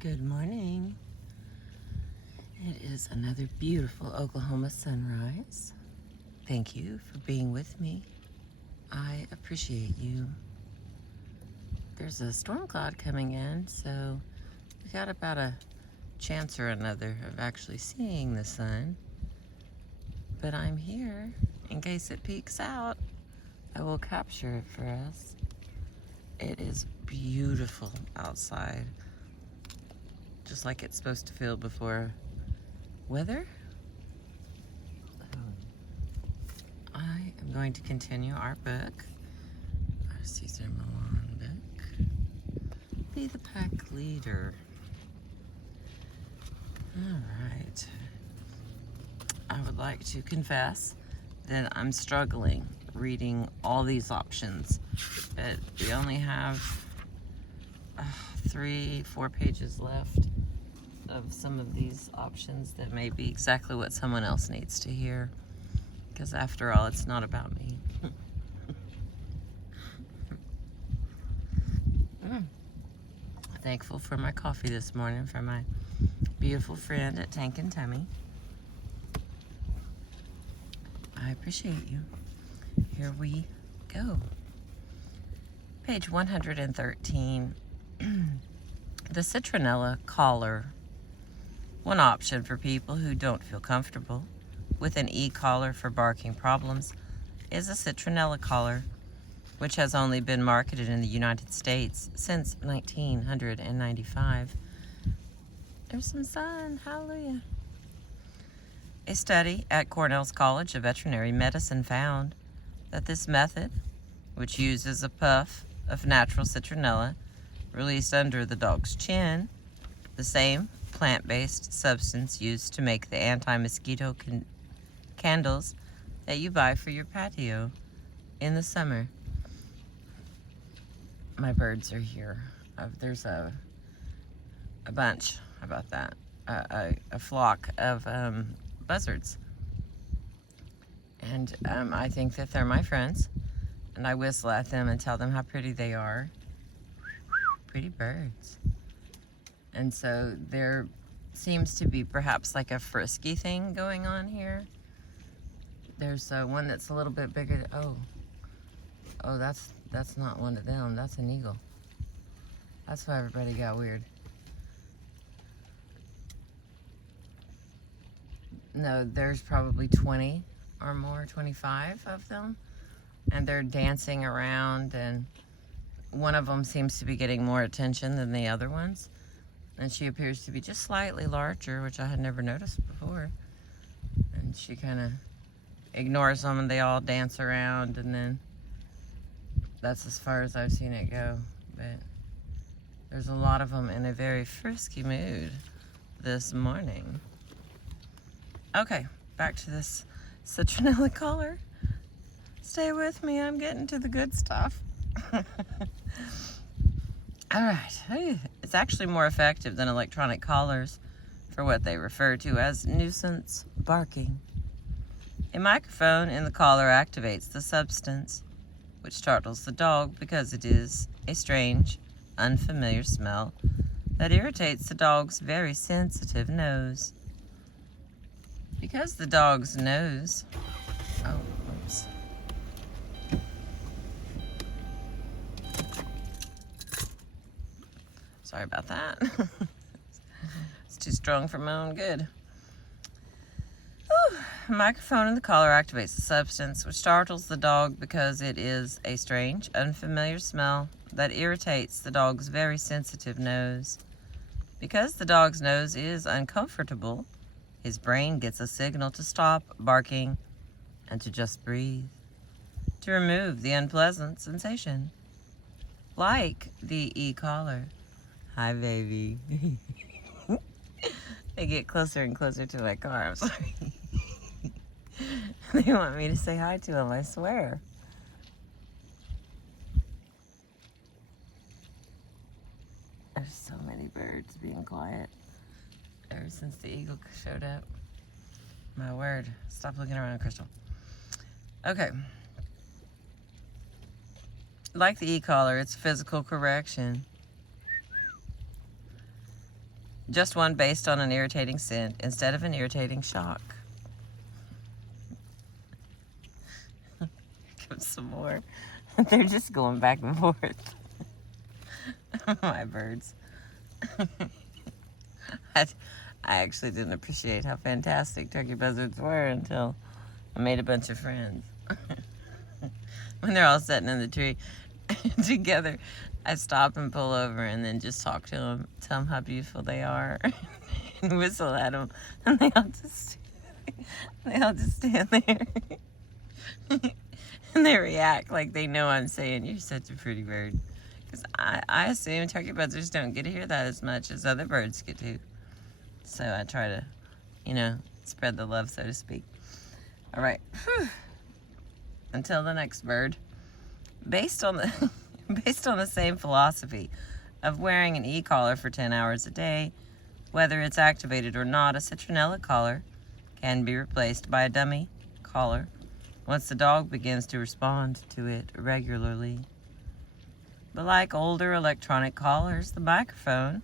Good morning. It is another beautiful Oklahoma sunrise. Thank you for being with me. I appreciate you. There's a storm cloud coming in, so we got about a chance or another of actually seeing the sun. But I'm here in case it peeks out. I will capture it for us. It is beautiful outside, just like it's supposed to feel before weather. I am going to continue our book, our Cesar Millan book, Be the Pack Leader. All right. I would like to confess that I'm struggling reading all these options, but we only have 3-4 pages left of some of these options that may be exactly what someone else needs to hear, because after all, it's not about me. Thankful for my coffee this morning from my beautiful friend at Tank and Tummy. I appreciate you. Here we go. Page 113. The citronella collar. One option for people who don't feel comfortable with an e-collar for barking problems is a citronella collar, which has only been marketed in the United States since 1995. There's some sun, hallelujah. A study at Cornell's College of Veterinary Medicine found that this method, which uses a puff of natural citronella released under the dog's chin, the same plant-based substance used to make the anti-mosquito candles that you buy for your patio in the summer. My birds are here. There's a bunch, how about that? A flock of buzzards. And I think that they're my friends. And I whistle at them and tell them how pretty they are. Pretty birds. And so there seems to be perhaps like a frisky thing going on here. There's one that's a little bit bigger. Oh, that's not one of them. That's an eagle. That's why everybody got weird. No, there's probably 20 or more, 25 of them. And they're dancing around, and one of them seems to be getting more attention than the other ones. And she appears to be just slightly larger, which I had never noticed before. And she kind of ignores them, and they all dance around, and then that's as far as I've seen it go. But there's a lot of them in a very frisky mood this morning. Okay, back to this citronella collar. Stay with me, I'm getting to the good stuff. All right, it's actually more effective than electronic collars for what they refer to as nuisance barking. A microphone in the collar activates the substance, which startles the dog because it is a strange, unfamiliar smell that irritates the dog's very sensitive nose. Because the dog's nose... Oh, oops. Sorry about that. It's too strong for my own good. Whew. A microphone in the collar activates the substance, which startles the dog because it is a strange, unfamiliar smell that irritates the dog's very sensitive nose. Because the dog's nose is uncomfortable, his brain gets a signal to stop barking and to just breathe, to remove the unpleasant sensation. Like the e-collar. Hi, baby. They get closer and closer to my car. I'm sorry. They want me to say hi to them, I swear. There's so many birds being quiet ever since the eagle showed up. My word. Stop looking around, Crystal. Okay. Like the e-collar, it's physical correction. Just one based on an irritating scent instead of an irritating shock. Give some more. They're just going back and forth. My birds. I actually didn't appreciate how fantastic turkey buzzards were until I made a bunch of friends. When they're all sitting in the tree together, I stop and pull over and then just talk to them, tell them how beautiful they are, and whistle at them, and they all just stand there. And they react like they know I'm saying, "You're such a pretty bird." Because I assume turkey buzzards don't get to hear that as much as other birds get to. So I try to, spread the love, so to speak. All right. Whew. Until the next bird. Based on the same philosophy of wearing an e-collar for 10 hours a day, whether it's activated or not, a citronella collar can be replaced by a dummy collar once the dog begins to respond to it regularly. But like older electronic collars, the microphone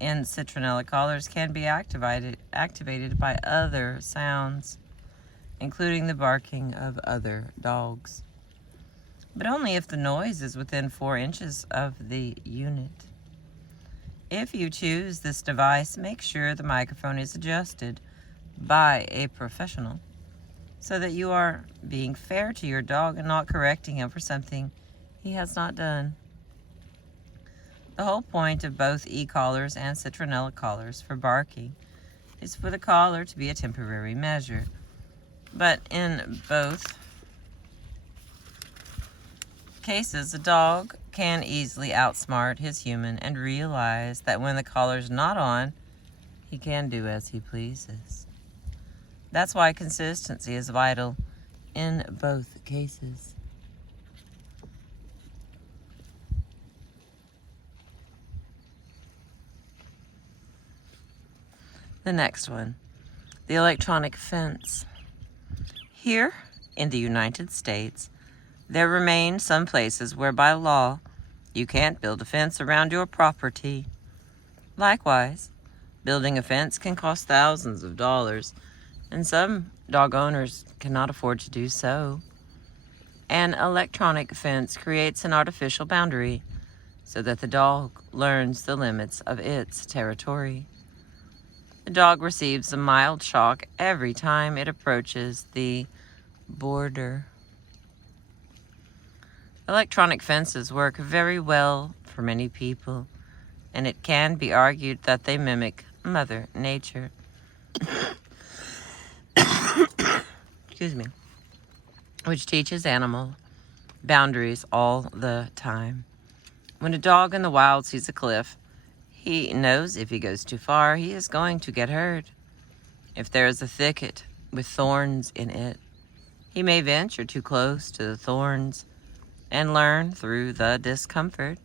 in citronella collars can be activated by other sounds, including the barking of other dogs, but only if the noise is within 4 inches of the unit. If you choose this device, make sure the microphone is adjusted by a professional so that you are being fair to your dog and not correcting him for something he has not done. The whole point of both e-collars and citronella collars for barking is for the collar to be a temporary measure. But in both cases, a dog can easily outsmart his human and realize that when the collar's not on, he can do as he pleases. That's why consistency is vital in both cases. The next one, the electronic fence. Here in the United States, there remain some places where by law you can't build a fence around your property. Likewise, building a fence can cost thousands of dollars, and some dog owners cannot afford to do so. An electronic fence creates an artificial boundary so that the dog learns the limits of its territory. The dog receives a mild shock every time it approaches the border. Electronic fences work very well for many people, and it can be argued that they mimic Mother Nature. Excuse me. Which teaches animal boundaries all the time. When a dog in the wild sees a cliff, he knows if he goes too far, he is going to get hurt. If there is a thicket with thorns in it, he may venture too close to the thorns and learn through the discomfort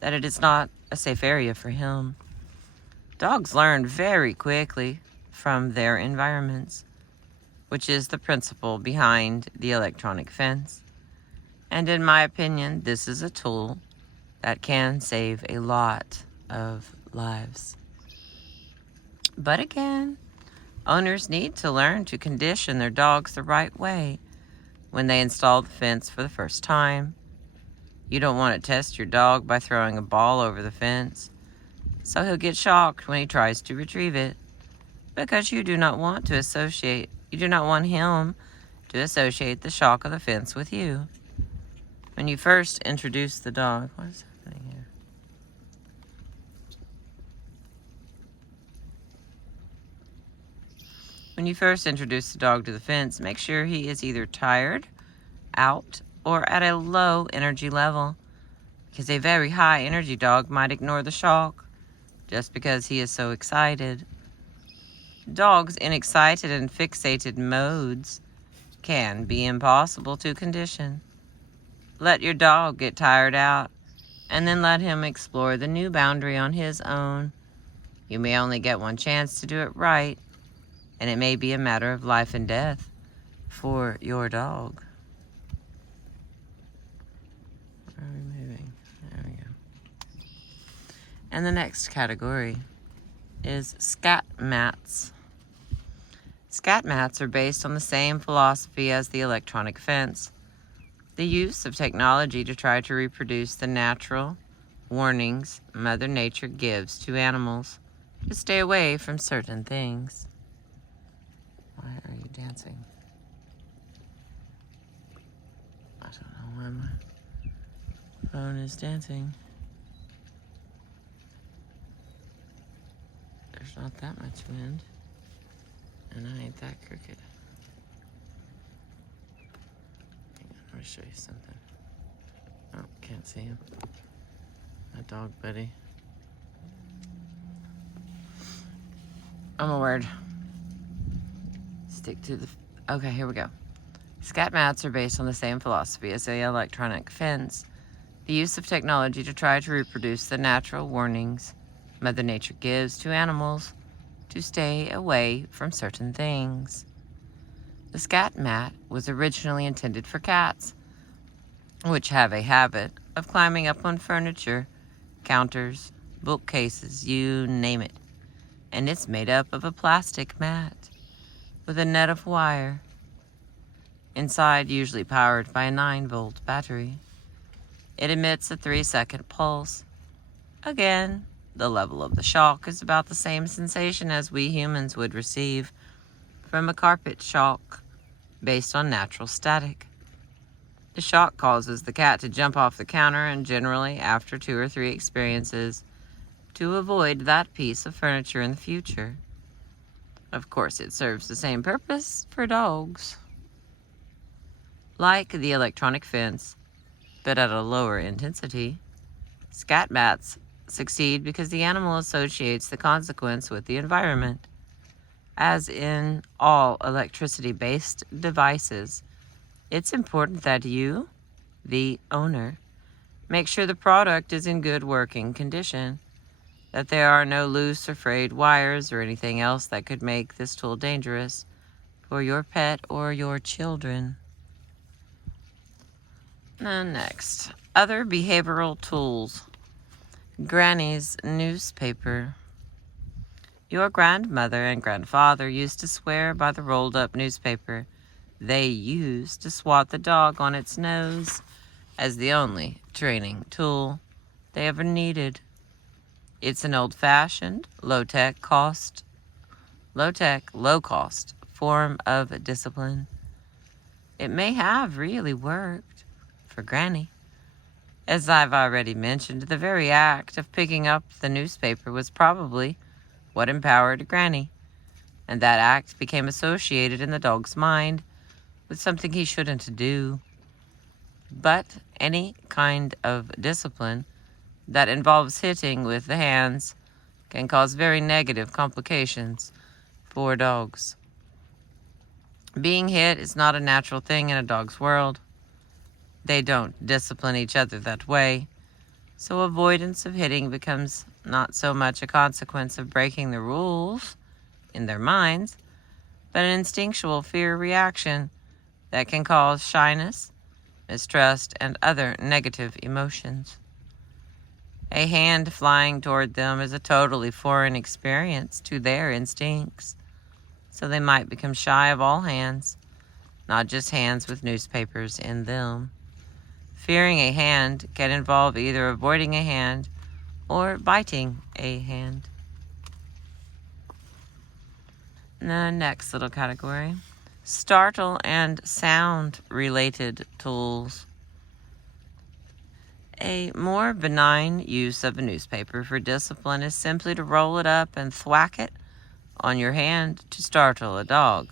that it is not a safe area for him. Dogs learn very quickly from their environments, which is the principle behind the electronic fence. And in my opinion, this is a tool that can save a lot of lives. But again, owners need to learn to condition their dogs the right way when they install the fence for the first time. You don't want to test your dog by throwing a ball over the fence, so he'll get shocked when he tries to retrieve it, because you do not want him to associate the shock of the fence with you. When you first introduce the dog, what is happening here? When you first introduce the dog to the fence, make sure he is either tired, out, or at a low energy level, because a very high energy dog might ignore the shock just because he is so excited. Dogs in excited and fixated modes can be impossible to condition. Let your dog get tired out, and then let him explore the new boundary on his own. You may only get one chance to do it right, and it may be a matter of life and death for your dog. Where are we moving? There we go. And the next category is scat mats. Scat mats are based on the same philosophy as the electronic fence. The use of technology to try to reproduce the natural warnings Mother Nature gives to animals to stay away from certain things. Why are you dancing? I don't know why my phone is dancing. There's not that much wind, and I ain't that crooked. Hang on, let me show you something. Oh, can't see him. My dog buddy. I'm a word. Stick to the... Okay, here we go. Scat mats are based on the same philosophy as the electronic fence. The use of technology to try to reproduce the natural warnings Mother Nature gives to animals to stay away from certain things. The scat mat was originally intended for cats, which have a habit of climbing up on furniture, counters, bookcases, you name it. And it's made up of a plastic mat with a net of wire. Inside, usually powered by a 9-volt battery. It emits a 3-second pulse. Again, the level of the shock is about the same sensation as we humans would receive from a carpet shock based on natural static. The shock causes the cat to jump off the counter and generally, after 2 or 3 experiences, to avoid that piece of furniture in the future. Of course, it serves the same purpose for dogs. Like the electronic fence, but at a lower intensity, scat mats succeed because the animal associates the consequence with the environment. As in all electricity-based devices, it's important that you, the owner, make sure the product is in good working condition, that there are no loose or frayed wires or anything else that could make this tool dangerous for your pet or your children. And next, other behavioral tools. Granny's newspaper. Your grandmother and grandfather used to swear by the rolled up newspaper they used to swat the dog on its nose as the only training tool they ever needed. It's an old-fashioned, low-tech, low-cost form of discipline. It may have really worked for Granny. As I've already mentioned, the very act of picking up the newspaper was probably what empowered Granny, and that act became associated in the dog's mind with something he shouldn't do. But any kind of discipline that involves hitting with the hands can cause very negative complications for dogs. Being hit is not a natural thing in a dog's world. They don't discipline each other that way, so avoidance of hitting becomes not so much a consequence of breaking the rules in their minds, but an instinctual fear reaction that can cause shyness, mistrust, and other negative emotions. A hand flying toward them is a totally foreign experience to their instincts, so they might become shy of all hands, not just hands with newspapers in them. Fearing a hand can involve either avoiding a hand or biting a hand. The next little category, startle and sound-related tools. A more benign use of a newspaper for discipline is simply to roll it up and thwack it on your hand to startle a dog.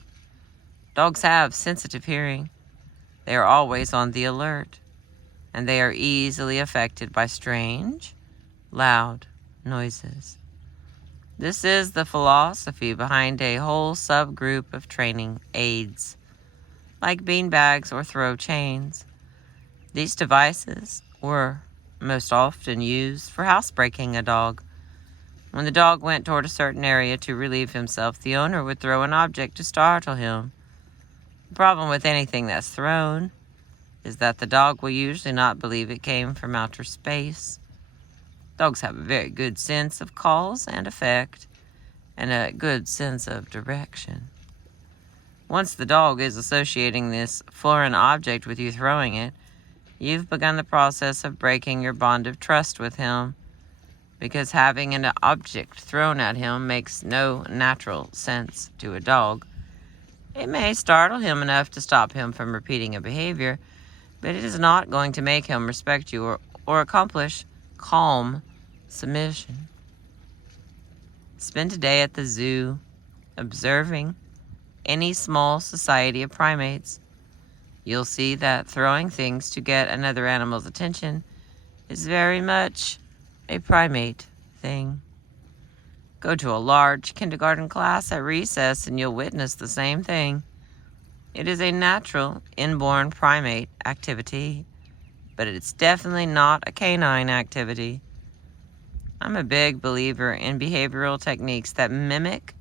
Dogs have sensitive hearing. They are always on the alert, and they are easily affected by strange, loud noises. This is the philosophy behind a whole subgroup of training aids, like beanbags or throw chains. These devices were most often used for housebreaking a dog. When the dog went toward a certain area to relieve himself, the owner would throw an object to startle him. The problem with anything that's thrown is that the dog will usually not believe it came from outer space. Dogs have a very good sense of cause and effect, and a good sense of direction. Once the dog is associating this foreign object with you throwing it, you've begun the process of breaking your bond of trust with him, because having an object thrown at him makes no natural sense to a dog. It may startle him enough to stop him from repeating a behavior, but it is not going to make him respect you or accomplish calm submission. Spend a day at the zoo observing any small society of primates. You'll see that throwing things to get another animal's attention is very much a primate thing. Go to a large kindergarten class at recess and you'll witness the same thing. It is a natural, inborn primate activity, but it's definitely not a canine activity. I'm a big believer in behavioral techniques that mimic,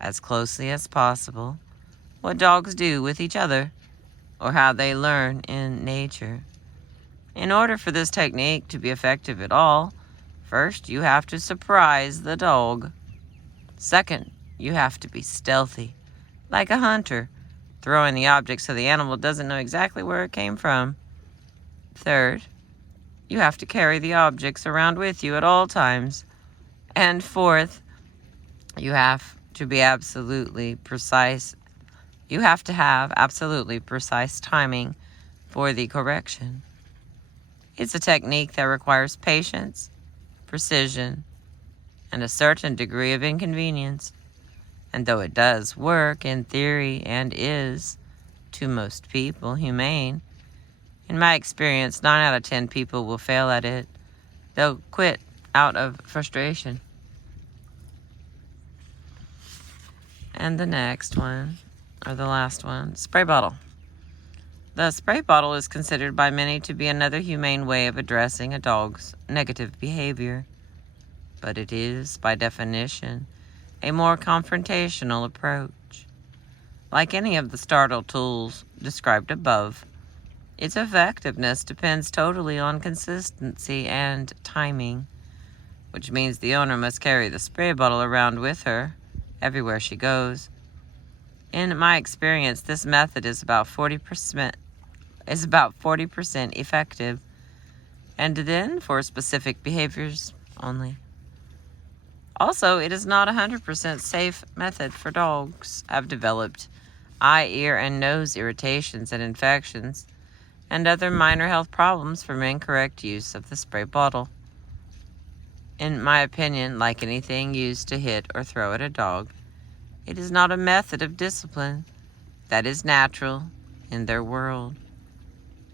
as closely as possible, what dogs do with each other or how they learn in nature. In order for this technique to be effective at all, first, you have to surprise the dog. Second, you have to be stealthy, like a hunter, throwing the object so the animal doesn't know exactly where it came from. Third, you have to carry the objects around with you at all times. And fourth, you have to be absolutely precise. You have to have absolutely precise timing for the correction. It's a technique that requires patience, precision, and a certain degree of inconvenience. And though it does work in theory and is, to most people, humane, in my experience, 9 out of 10 people will fail at it. They'll quit out of frustration. And the next one, or the last one, spray bottle. The spray bottle is considered by many to be another humane way of addressing a dog's negative behavior. But it is, by definition, a more confrontational approach. Like any of the startle tools described above, its effectiveness depends totally on consistency and timing, which means the owner must carry the spray bottle around with her everywhere she goes. In my experience, this method is about 40% effective, and then for specific behaviors only. Also, it is not a 100% safe method for dogs have developed eye, ear, and nose irritations and infections, and other minor health problems from incorrect use of the spray bottle. In my opinion, like anything used to hit or throw at a dog, it is not a method of discipline that is natural in their world.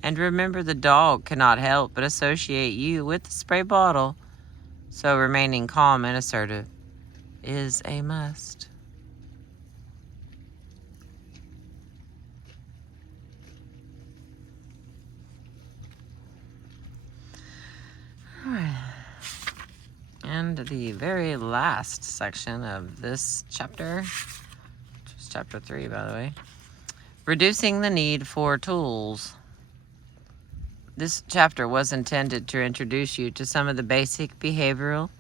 And remember, the dog cannot help but associate you with the spray bottle, so remaining calm and assertive is a must. All right. And the very last section of this chapter, which is chapter 3, by the way, reducing the need for tools. This chapter was intended to introduce you to some of the basic behavioral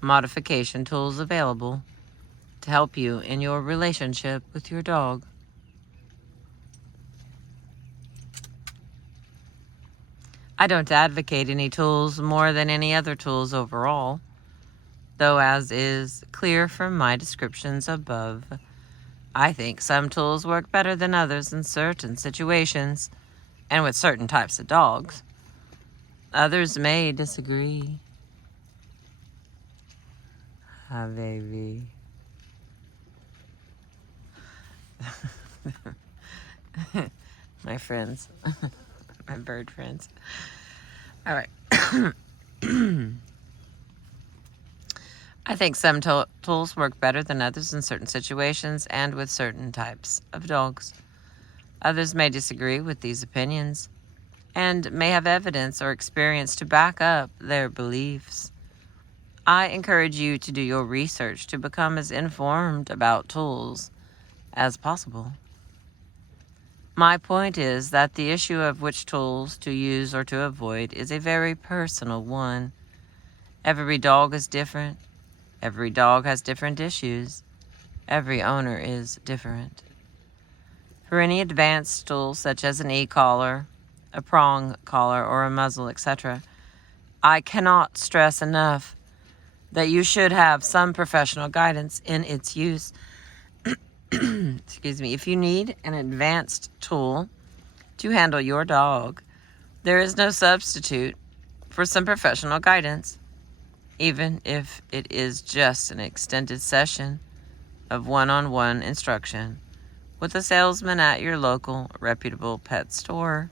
modification tools available to help you in your relationship with your dog. I don't advocate any tools more than any other tools overall, though as is clear from my descriptions above, I think some tools work better than others in certain situations and with certain types of dogs. Others may disagree. Hi, baby. My friends. My bird friends. All right. I think some tools work better than others in certain situations and with certain types of dogs. Others may disagree with these opinions and may have evidence or experience to back up their beliefs. I encourage you to do your research to become as informed about tools as possible. My point is that the issue of which tools to use or to avoid is a very personal one. Every dog is different, Every dog has different issues. Every owner is different. For any advanced tools such as an e-collar, a prong collar, or a muzzle, etc., I cannot stress enough that you should have some professional guidance in its use. Excuse me. If you need an advanced tool to handle your dog, there is no substitute for some professional guidance, even if it is just an extended session of one-on-one instruction with a salesman at your local reputable pet store.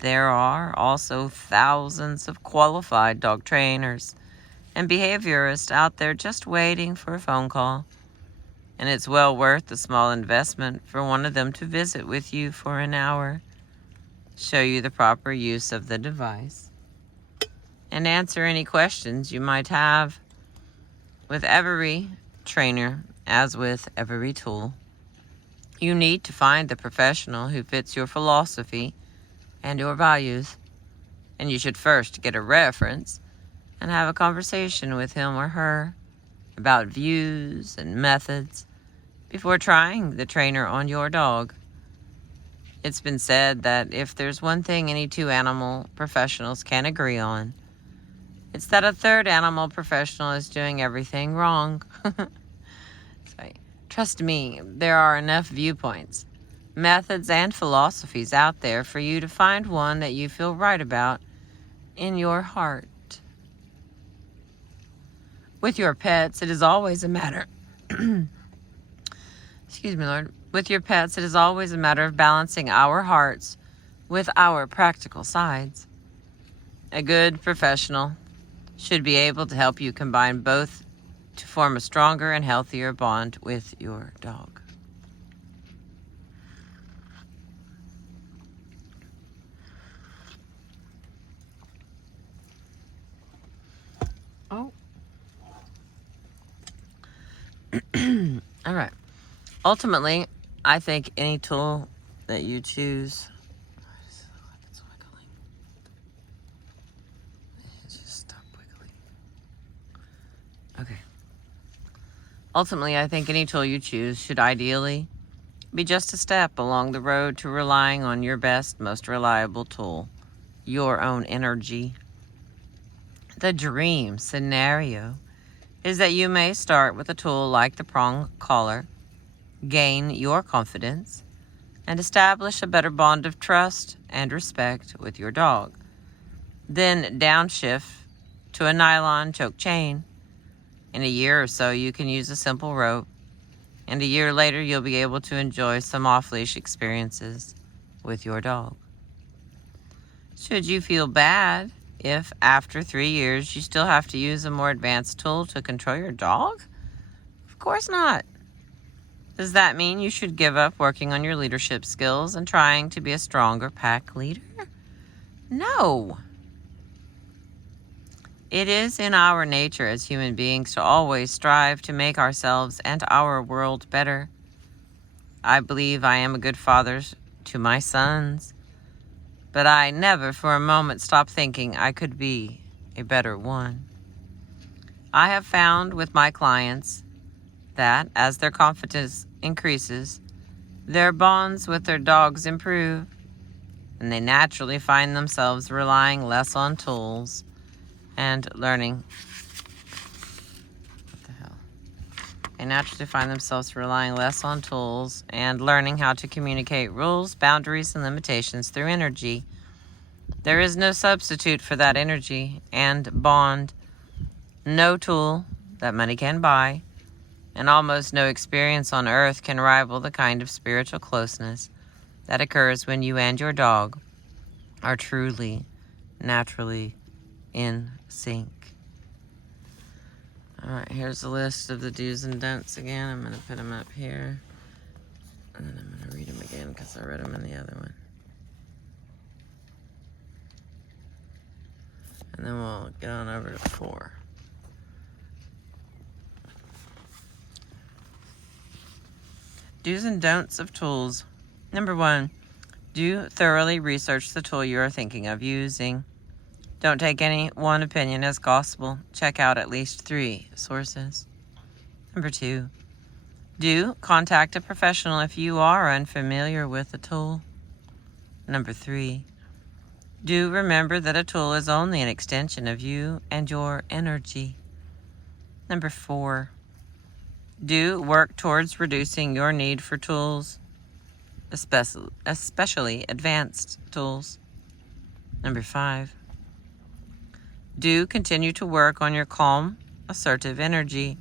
There are also thousands of qualified dog trainers and behaviorists out there just waiting for a phone call, and it's well worth the small investment for one of them to visit with you for an hour, show you the proper use of the device, and answer any questions you might have. With every trainer, as with every tool, you need to find the professional who fits your philosophy and your values, and you should first get a reference and have a conversation with him or her about views and methods before trying the trainer on your dog. It's been said that if there's one thing any two animal professionals can agree on, it's that a third animal professional is doing everything wrong. So, trust me, there are enough viewpoints, methods, and philosophies out there for you to find one that you feel right about in your heart. With your pets, it is always a matter... Excuse me, Lord. With your pets, it is always a matter of balancing our hearts with our practical sides. A good professional should be able to help you combine both to form a stronger and healthier bond with your dog. Oh. All right. Ultimately, I think any tool that you choose... It's wiggling. It just stopped wiggling. Okay. Ultimately, I think any tool you choose should ideally be just a step along the road to relying on your best, most reliable tool, your own energy. The dream scenario is that you may start with a tool like the prong collar, gain your confidence, and establish a better bond of trust and respect with your dog. Then downshift to a nylon choke chain. In a year or so, you can use a simple rope, and a year later, you'll be able to enjoy some off-leash experiences with your dog. Should you feel bad if, after 3 years, you still have to use a more advanced tool to control your dog? Of course not. Does that mean you should give up working on your leadership skills and trying to be a stronger pack leader? No. It is in our nature as human beings to always strive to make ourselves and our world better. I believe I am a good father to my sons, but I never for a moment stop thinking I could be a better one. I have found with my clients that as their confidence increases, their bonds with their dogs improve, and they naturally find themselves relying less on tools and learning. What the hell? They naturally find themselves relying less on tools and learning how to communicate rules, boundaries, and limitations through energy. There is no substitute for that energy and bond. No tool that money can buy, and almost no experience on earth can rival the kind of spiritual closeness that occurs when you and your dog are truly, naturally in sync. All right, here's the list of the do's and don'ts again. I'm going to put them up here, and then I'm going to read them again because I read them in the other one. And then we'll get on over to 4. Do's and don'ts of tools. Number 1, do thoroughly research the tool you are thinking of using. Don't take any one opinion as gospel. Check out at least 3 sources. Number 2, do contact a professional if you are unfamiliar with a tool. Number 3, do remember that a tool is only an extension of you and your energy. Number 4, do work towards reducing your need for tools, especially advanced tools. Number 5, do continue to work on your calm, assertive energy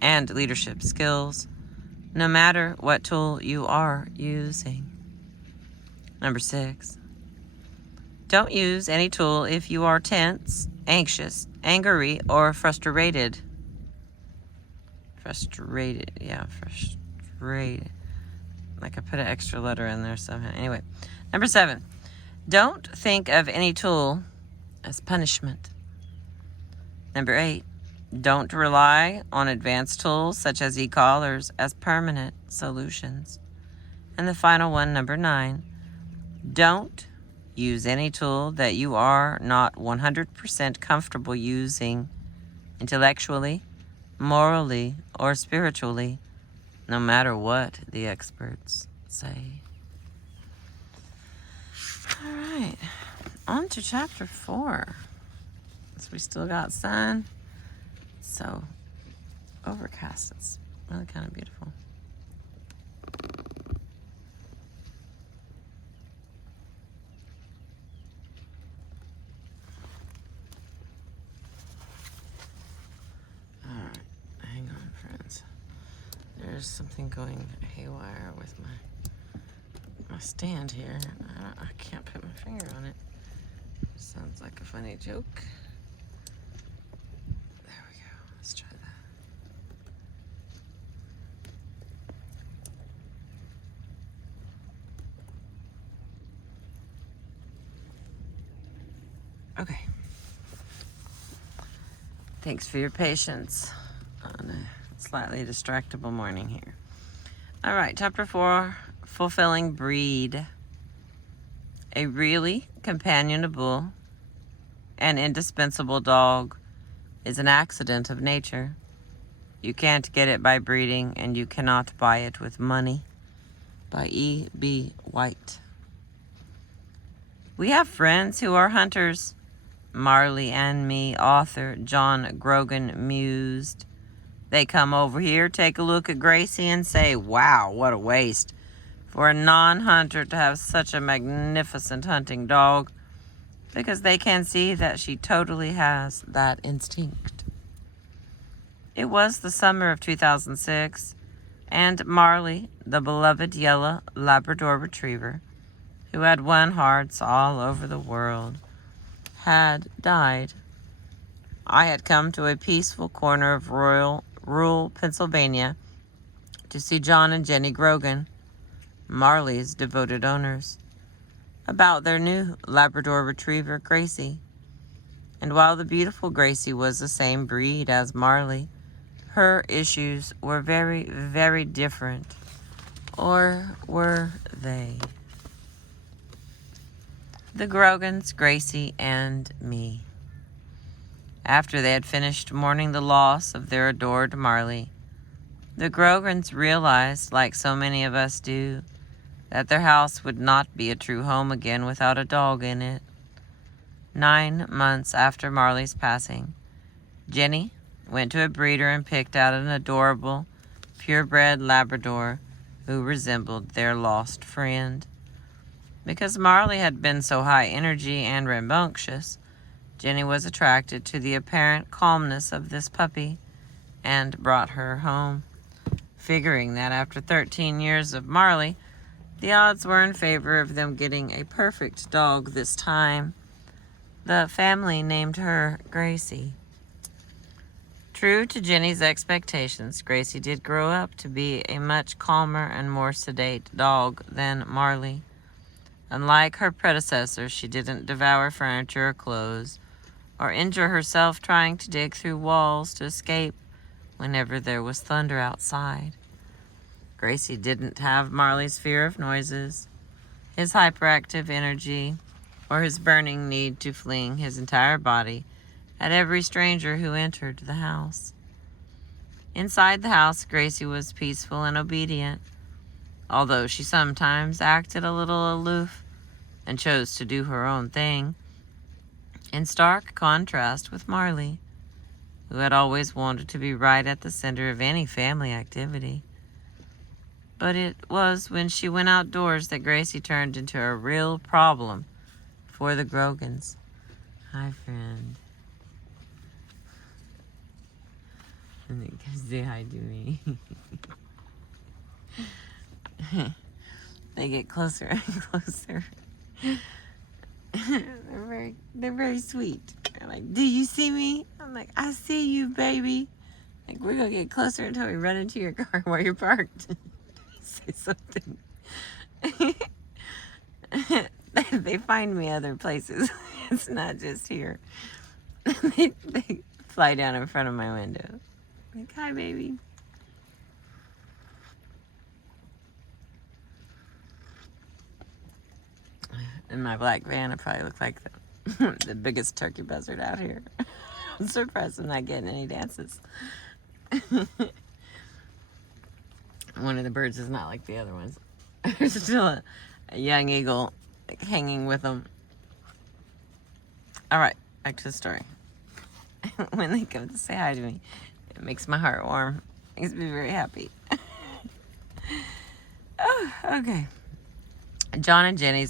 and leadership skills, no matter what tool you are using. Number 6, don't use any tool if you are tense, anxious, angry, or frustrated. Frustrated. Like I put an extra letter in there somehow. Anyway, number 7, don't think of any tool as punishment. Number 8, don't rely on advanced tools such as e-collars as permanent solutions. And the final one, number 9, don't use any tool that you are not 100% comfortable using intellectually, morally, or spiritually, no matter what the experts say. All right, on to chapter 4. So we still got sun. So overcast. It's really kind of beautiful. All right, hang on, friends. There's something going haywire with my stand here. I can't put my finger on it. Sounds like a funny joke. There we go. Let's try that. Okay. Thanks for your patience on a slightly distractible morning here. All right, chapter 4, fulfilling breed. A really companionable and indispensable dog is an accident of nature. You can't get it by breeding, and you cannot buy it with money. By E.B. White. We have friends who are hunters. Marley and me, author John Grogan mused. They come over here, take a look at Gracie, and say, wow, what a waste for a non-hunter to have such a magnificent hunting dog, because they can see that she totally has that instinct. It was the summer of 2006, and Marley, the beloved yellow Labrador Retriever, who had won hearts all over the world, had died. I had come to a peaceful corner of rural Pennsylvania to see John and Jenny Grogan, Marley's devoted owners, about their new Labrador Retriever, Gracie. And while the beautiful Gracie was the same breed as Marley, her issues were very, very different. Or were they? The Grogans, Gracie, and me. After they had finished mourning the loss of their adored Marley, the Grogans realized, like so many of us do, that their house would not be a true home again without a dog in it. 9 months after Marley's passing, Jenny went to a breeder and picked out an adorable, purebred Labrador who resembled their lost friend. Because Marley had been so high energy and rambunctious, Jenny was attracted to the apparent calmness of this puppy and brought her home, figuring that after 13 years of Marley, the odds were in favor of them getting a perfect dog this time. The family named her Gracie. True to Jenny's expectations, Gracie did grow up to be a much calmer and more sedate dog than Marley. Unlike her predecessor, she didn't devour furniture or clothes, or injure herself trying to dig through walls to escape whenever there was thunder outside. Gracie didn't have Marley's fear of noises, his hyperactive energy, or his burning need to fling his entire body at every stranger who entered the house. Inside the house, Gracie was peaceful and obedient, although she sometimes acted a little aloof and chose to do her own thing, in stark contrast with Marley, who had always wanted to be right at the center of any family activity. But it was when she went outdoors that Gracie turned into a real problem for the Grogans. Hi, friend. And they can say hi to me. They get closer and closer. They're very sweet. They're like, do you see me? I'm like, I see you, baby. Like, we're gonna get closer until we run into your car while you're parked. Say something. They find me other places. It's not just here. They fly down in front of my window. Like, hi, baby. In my black van, I probably look like the biggest turkey buzzard out here. I'm surprised I'm not getting any dances. One of the birds is not like the other ones. There's still a young eagle hanging with them. All right, back to the story. When they come to say hi to me, it makes my heart warm. Makes me very happy. Oh, okay. John and Jenny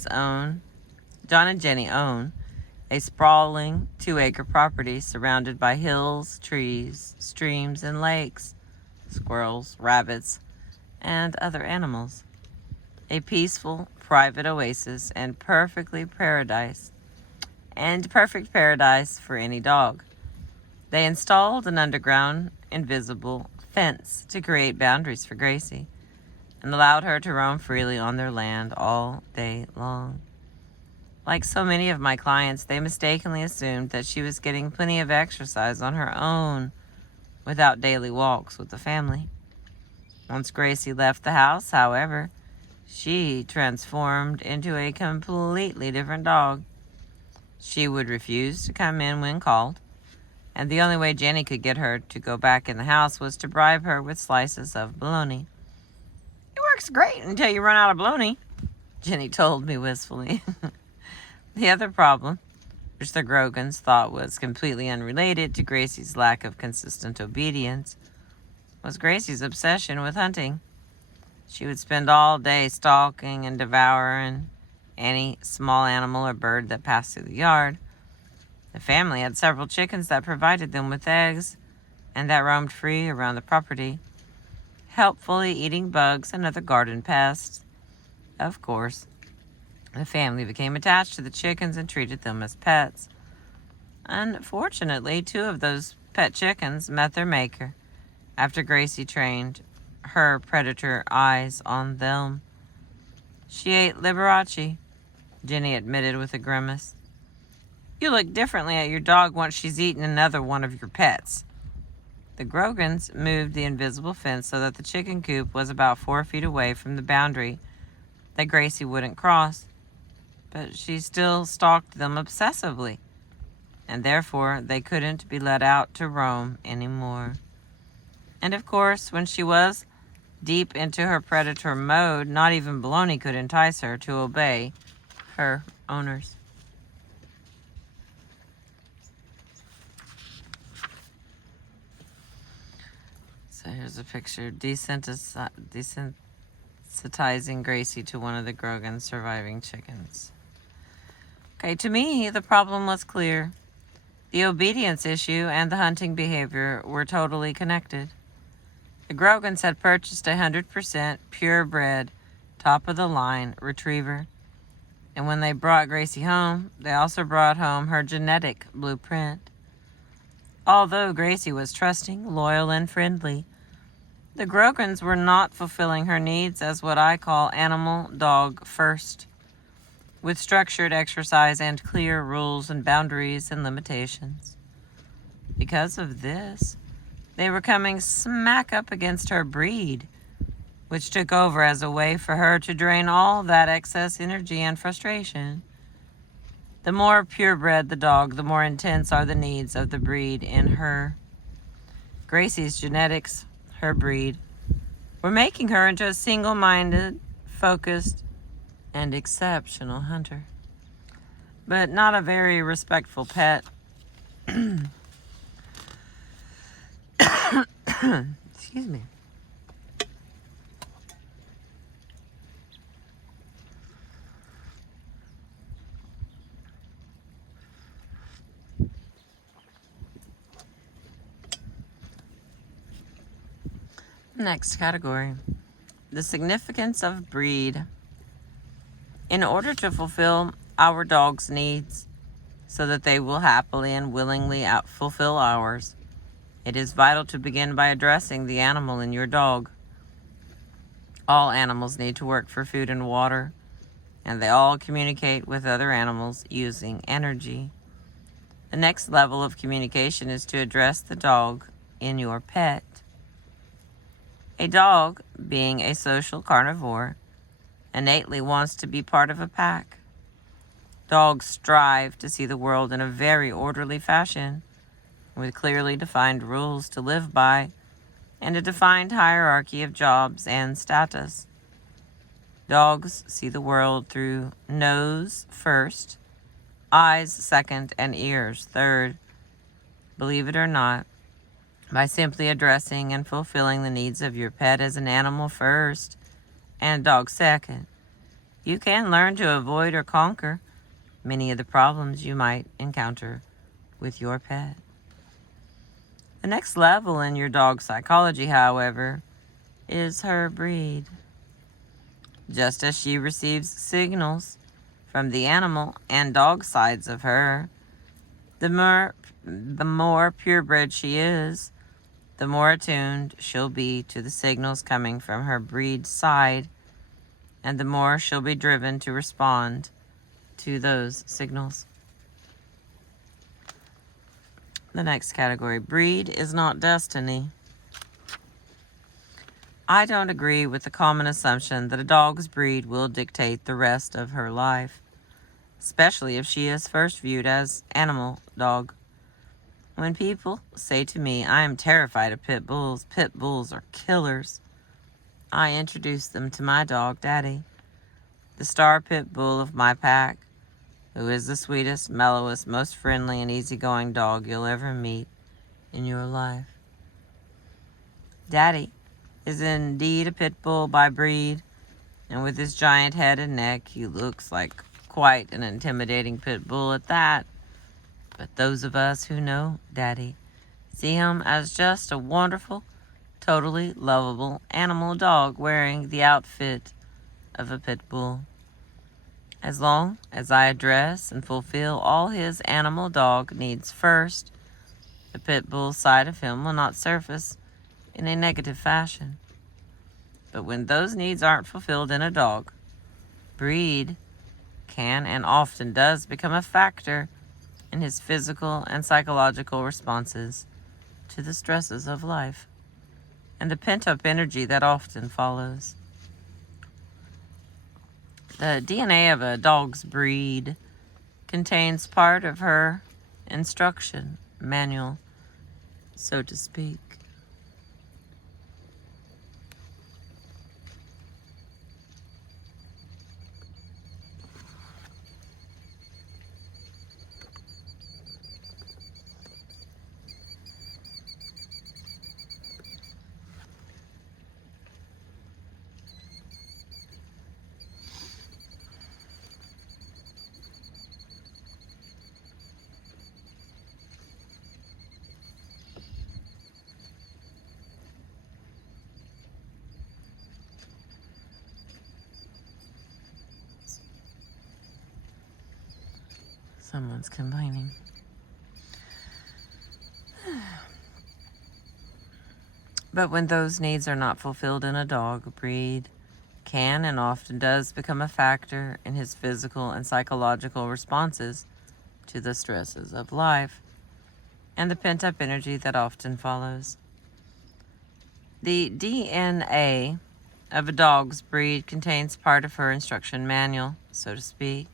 own a sprawling 2-acre property surrounded by hills, trees, streams, and lakes, squirrels, rabbits, and other animals. A peaceful, private oasis and perfect paradise for any dog. They installed an underground, invisible fence to create boundaries for Gracie and allowed her to roam freely on their land all day long. Like so many of my clients, they mistakenly assumed that she was getting plenty of exercise on her own without daily walks with the family. Once Gracie left the house, however, she transformed into a completely different dog. She would refuse to come in when called, and the only way Jenny could get her to go back in the house was to bribe her with slices of bologna. It works great until you run out of bologna, Jenny told me wistfully. The other problem, which the Grogans thought was completely unrelated to Gracie's lack of consistent obedience, was Gracie's obsession with hunting. She would spend all day stalking and devouring any small animal or bird that passed through the yard. The family had several chickens that provided them with eggs and that roamed free around the property, helpfully eating bugs and other garden pests. Of course, the family became attached to the chickens and treated them as pets. Unfortunately, 2 of those pet chickens met their maker after Gracie trained her predator eyes on them. She ate Liberace, Jenny admitted with a grimace. You look differently at your dog once she's eaten another one of your pets. The Grogans moved the invisible fence so that the chicken coop was about 4 feet away from the boundary that Gracie wouldn't cross, but she still stalked them obsessively, and therefore they couldn't be let out to roam anymore. And of course, when she was deep into her predator mode, not even bologna could entice her to obey her owners. So here's a picture desensitizing Gracie to one of the Grogan's surviving chickens. Okay, to me, the problem was clear. The obedience issue and the hunting behavior were totally connected. The Grogans had purchased a 100% purebred, top-of-the-line retriever. And when they brought Gracie home, they also brought home her genetic blueprint. Although Gracie was trusting, loyal, and friendly, the Grogans were not fulfilling her needs as what I call animal dog first, with structured exercise and clear rules and boundaries and limitations. Because of this, they were coming smack up against her breed, which took over as a way for her to drain all that excess energy and frustration. The more purebred the dog, the more intense are the needs of the breed in her. Gracie's genetics, her breed, were making her into a single-minded, focused, and exceptional hunter. But not a very respectful pet. Excuse me. Next category, the significance of breed. In order to fulfill our dog's needs so that they will happily and willingly fulfill ours, it is vital to begin by addressing the animal in your dog. All animals need to work for food and water, and they all communicate with other animals using energy. The next level of communication is to address the dog in your pet. A dog, being a social carnivore, innately wants to be part of a pack. Dogs strive to see the world in a very orderly fashion, with clearly defined rules to live by and a defined hierarchy of jobs and status. Dogs see the world through nose first, eyes second, and ears third. Believe it or not, by simply addressing and fulfilling the needs of your pet as an animal first and dog second, you can learn to avoid or conquer many of the problems you might encounter with your pet. The next level in your dog's psychology, however, is her breed. Just as she receives signals from the animal and dog sides of her, the more purebred she is, the more attuned she'll be to the signals coming from her breed side, and the more she'll be driven to respond to those signals. The next category, breed is not destiny. I don't agree with the common assumption that a dog's breed will dictate the rest of her life, especially if she is first viewed as animal dog. When people say to me, I am terrified of pit bulls are killers, I introduce them to my dog, Daddy, the star pit bull of my pack, who is the sweetest, mellowest, most friendly, and easygoing dog you'll ever meet in your life. Daddy is indeed a pit bull by breed, and with his giant head and neck, he looks like quite an intimidating pit bull at that. But those of us who know Daddy see him as just a wonderful, totally lovable animal dog wearing the outfit of a pit bull. As long as I address and fulfill all his animal dog needs first, the pit bull side of him will not surface in a negative fashion. But when those needs aren't fulfilled in a dog, breed can and often does become a factor in his physical and psychological responses to the stresses of life and the pent-up energy that often follows. The DNA of a dog's breed contains part of her instruction manual, so to speak. Someone's complaining. But when those needs are not fulfilled in a dog, breed can and often does become a factor in his physical and psychological responses to the stresses of life and the pent-up energy that often follows. The DNA of a dog's breed contains part of her instruction manual, so to speak.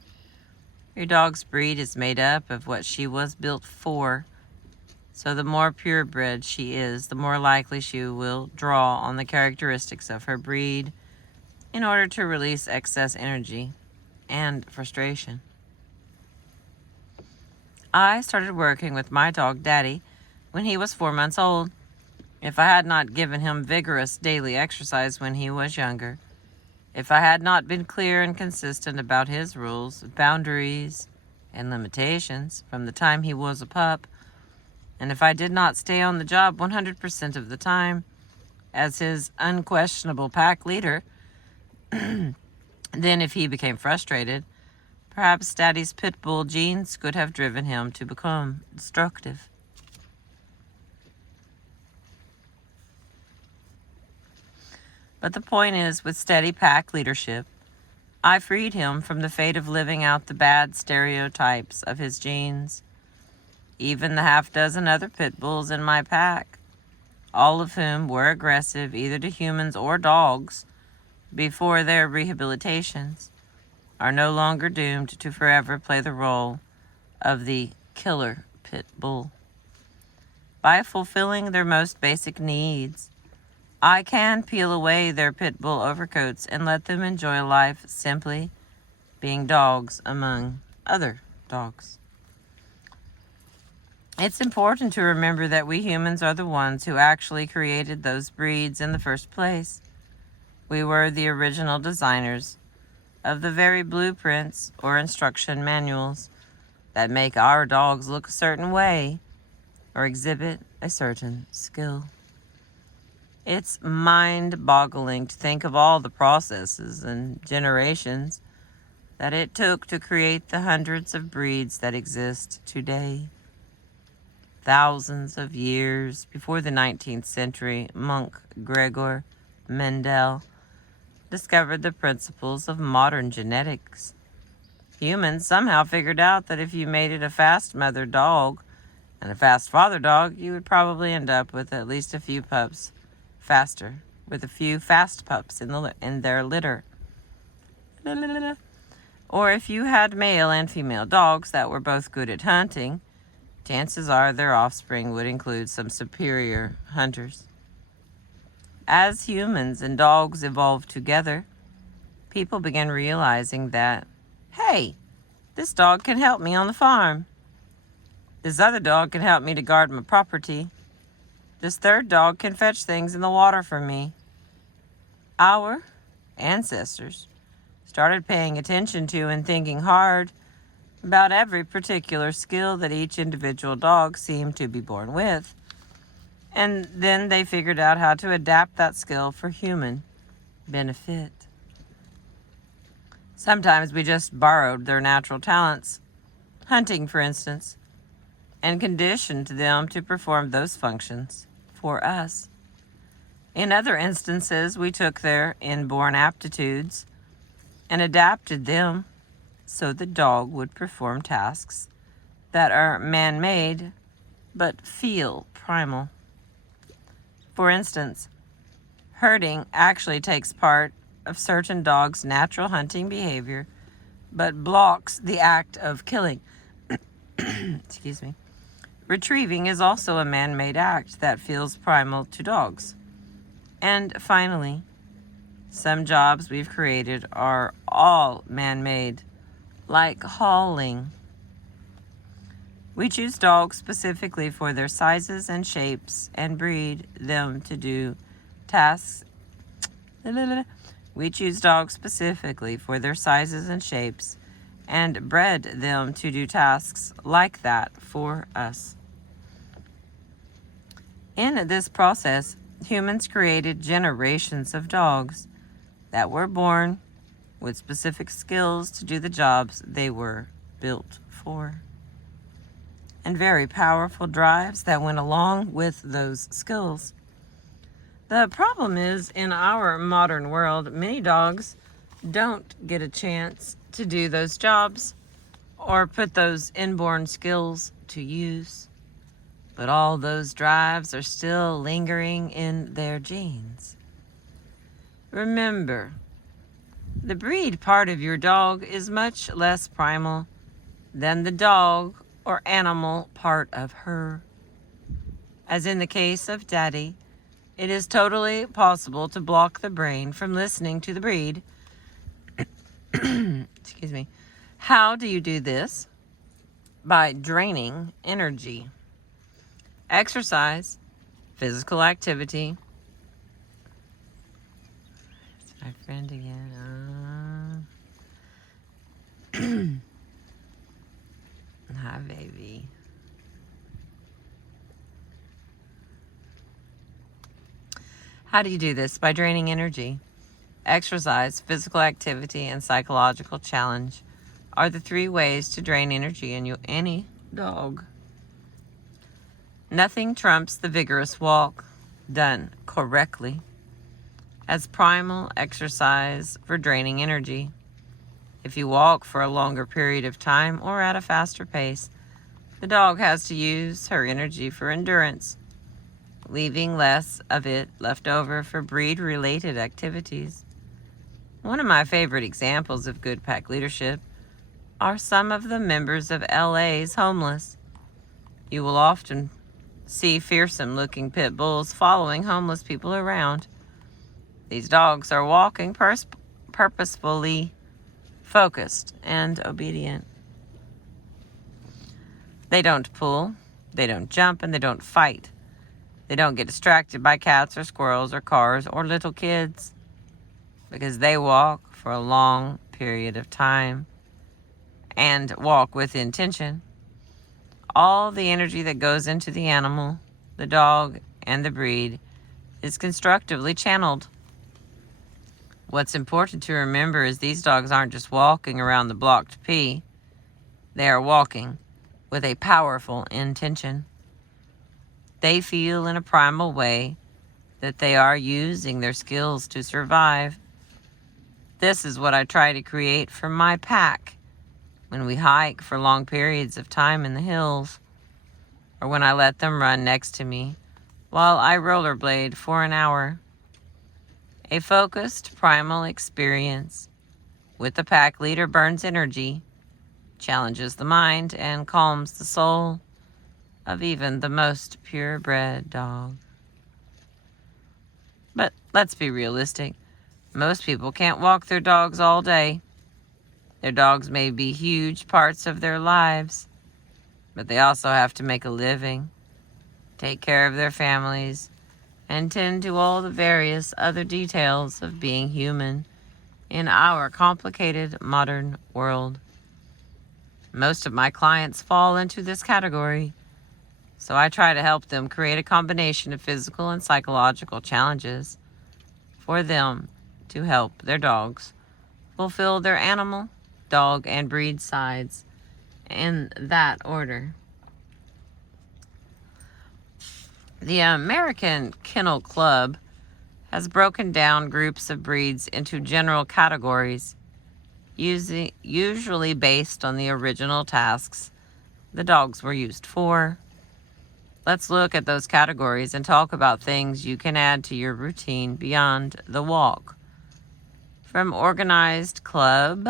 Your dog's breed is made up of what she was built for. So the more purebred she is, the more likely she will draw on the characteristics of her breed in order to release excess energy and frustration. I started working with my dog Daddy when he was 4 months old. If I had not given him vigorous daily exercise when he was younger, if I had not been clear and consistent about his rules, boundaries, and limitations from the time he was a pup, and if I did not stay on the job 100% of the time as his unquestionable pack leader, then if he became frustrated, perhaps Daddy's pit bull genes could have driven him to become destructive. But the point is, with steady pack leadership, I freed him from the fate of living out the bad stereotypes of his genes. Even the half-dozen other pit bulls in my pack, all of whom were aggressive either to humans or dogs before their rehabilitations, are no longer doomed to forever play the role of the killer pit bull. By fulfilling their most basic needs, I can peel away their pit bull overcoats and let them enjoy life simply being dogs among other dogs. It's important to remember that we humans are the ones who actually created those breeds in the first place. We were the original designers of the very blueprints or instruction manuals that make our dogs look a certain way or exhibit a certain skill. It's mind-boggling to think of all the processes and generations that it took to create the hundreds of breeds that exist today. Thousands of years before the 19th century, monk Gregor Mendel discovered the principles of modern genetics. Humans somehow figured out that if you mated a fast mother dog and a fast father dog, you would probably end up with at least a few pups faster, with a few fast pups in their litter. Or if you had male and female dogs that were both good at hunting, chances are their offspring would include some superior hunters. As humans and dogs evolved together, people began realizing that, hey, this dog can help me on the farm. This other dog can help me to guard my property. This third dog can fetch things in the water for me. Our ancestors started paying attention to and thinking hard about every particular skill that each individual dog seemed to be born with. And then they figured out how to adapt that skill for human benefit. Sometimes we just borrowed their natural talents, hunting for instance, and conditioned them to perform those functions for us. In other instances, we took their inborn aptitudes and adapted them so the dog would perform tasks that are man-made but feel primal. For instance, herding actually takes part of certain dogs' natural hunting behavior but blocks the act of killing. Excuse me. Retrieving is also a man-made act that feels primal to dogs. And finally, some jobs we've created are all man-made, like hauling. We choose dogs specifically for their sizes and shapes and breed them to do tasks. We choose dogs specifically for their sizes and shapes and bred them to do tasks like that for us. In this process, humans created generations of dogs that were born with specific skills to do the jobs they were built for, and very powerful drives that went along with those skills. The problem is, in our modern world, many dogs don't get a chance to do those jobs or put those inborn skills to use. But all those drives are still lingering in their genes. Remember, the breed part of your dog is much less primal than the dog or animal part of her. As in the case of Daddy, it is totally possible to block the brain from listening to the breed. Excuse me. How do you do this? By draining energy. Exercise, physical activity. It's my friend again. Hi, baby. How do you do this? By draining energy. Exercise, physical activity, and psychological challenge are the 3 ways to drain energy in any dog. Nothing trumps the vigorous walk, done correctly, as primal exercise for draining energy. If you walk for a longer period of time or at a faster pace, the dog has to use her energy for endurance, leaving less of it left over for breed-related activities. One of my favorite examples of good pack leadership are some of the members of LA's homeless. You will often see fearsome-looking pit bulls following homeless people around. These dogs are walking purposefully, focused, and obedient. They don't pull, they don't jump, and they don't fight. They don't get distracted by cats or squirrels or cars or little kids, because they walk for a long period of time and walk with intention. All the energy that goes into the animal, the dog, and the breed is constructively channeled. What's important to remember is these dogs aren't just walking around the block to pee. They are walking with a powerful intention. They feel in a primal way that they are using their skills to survive. This is what I try to create for my pack when we hike for long periods of time in the hills, or when I let them run next to me while I rollerblade for an hour. A focused primal experience with the pack leader burns energy, challenges the mind, and calms the soul of even the most purebred dog. But let's be realistic. Most people can't walk their dogs all day. Their dogs may be huge parts of their lives, but they also have to make a living, take care of their families, and tend to all the various other details of being human in our complicated modern world. Most of my clients fall into this category, so I try to help them create a combination of physical and psychological challenges for them to help their dogs fulfill their animal, dog, and breed sides in that order. The American Kennel Club has broken down groups of breeds into general categories, usually based on the original tasks the dogs were used for. Let's look at those categories and talk about things you can add to your routine beyond the walk. From organized club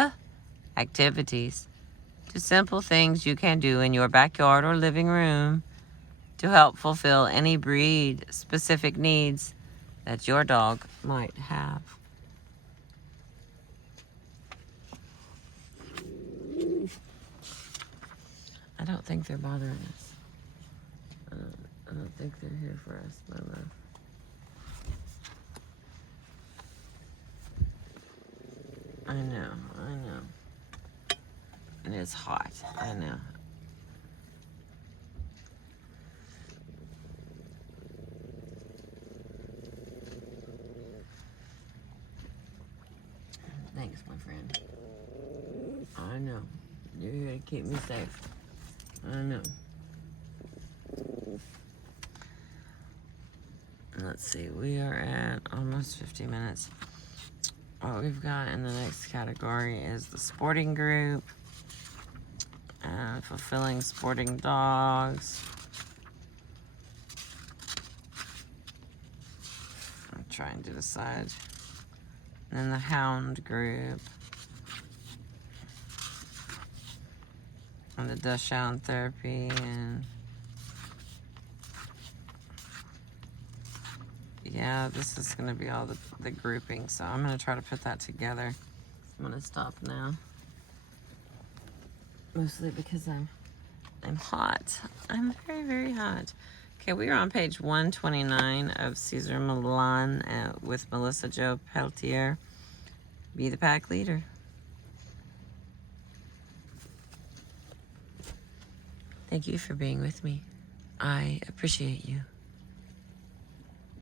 activities to simple things you can do in your backyard or living room to help fulfill any breed-specific needs that your dog might have. I don't think they're bothering us. I don't think they're here for us, my love. I know. And it's hot, I know. Thanks, my friend. I know. You're here to keep me safe. I know. Let's see, we are at almost 50 minutes. What we've got in the next category is the sporting group. Fulfilling sporting dogs. I'm trying to decide. And then the hound group. And the Dachshund Therapy and yeah, this is going to be all the grouping, so I'm going to try to put that together. I'm going to stop now. Mostly because I'm hot. I'm very, very hot. Okay, we are on page 129 of Cesar Millan with Melissa Jo Peltier. Be the pack leader. Thank you for being with me. I appreciate you.